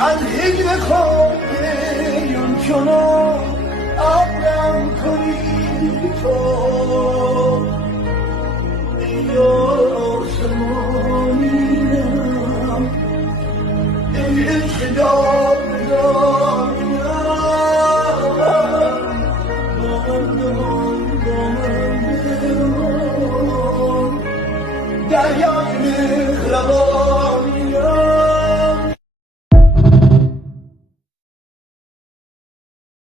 از هجر خود چنان عبرم کنی تو ای آسمانیم ای عشق جاودان